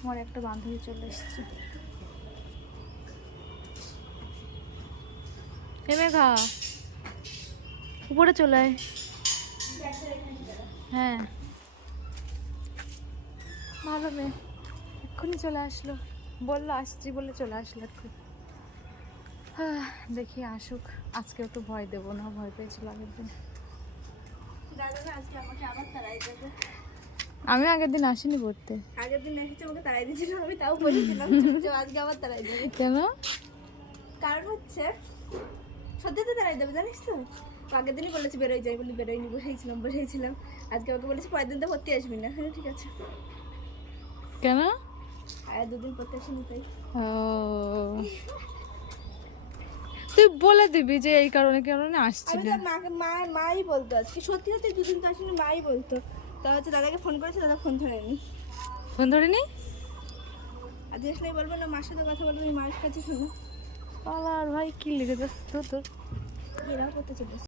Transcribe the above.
আমার একটা বান্ধবী চলে এসছে। মেঘা উপরে চলে আয়। হ্যাঁ ভালো মেয়ে, এক্ষুনি চলে আসলো, বললো আসছি বলে চলে আসলো এক্ষুনি। দেখি আসুক, আজকেও তো ভয় দেবো না, ভয় পেয়েছিল আগের দিন। আমি আগের দিন আসিনি পড়তে, আগের দিন এসেছে আমাকে তাড়াই দিয়েছিল, আমি তাও বলেছিলাম আজকে আবার তাড়াই দেবে। কেন? কারণ হচ্ছে সত্যি তো তাড়াই দেবে জানিস তো। আগের দিনই বলেছি বেরোয় যাই বলি, বেরোয়নি, বসেছিলাম। আজকে আমাকে বলেছি পরের দিন তো ভর্তি আসবি না। হ্যাঁ ঠিক আছে। কেন? আর দুদিন পড়তে আসিনি তাই। ও তুই বলে দিবি যে এই কারণে কারণে আসছি আমি না। তো মাই বলতো আজকে, সত্যি সত্যি দুদিন তো আসিনি, মাই বলতো। তা হচ্ছে দাদাকে ফোন করেছে, দাদা ফোন ধরেনি। ফোন ধরিনি? আজ আসলেই বলবো না, মার সাথে কথা বলবো, মায়ের কাছে শোনো। আর ভাই কি লিখে যাচ্ছে তোর? এরাও করতে চলে